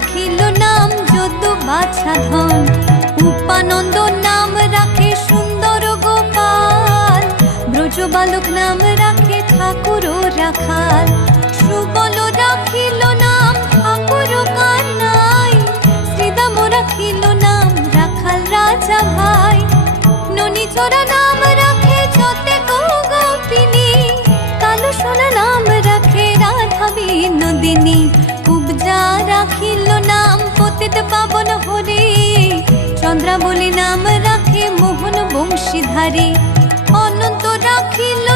রাখিল নাম যদু বাছা ধন। উপানন্দ নাম রাখে সুন্দর গোপাল, ব্রজ বালক নাম রাখে ঠাকুর রাখাল। সুবল রাখিল নাম ঠাকুর কানাই, শ্রীদাম রাখিল নাম রাখাল রাজা ভাই। ননীচরা নাম রাখে যতে গোপিনী, কালো সোনা নাম রাখে রাধা বিনোদিনী। কুবজা রাখিল নাম পতিত পাবন হরি, চন্দ্রাবলী নাম রাখে মোহন বংশীধারী। অনন্ত রাখিল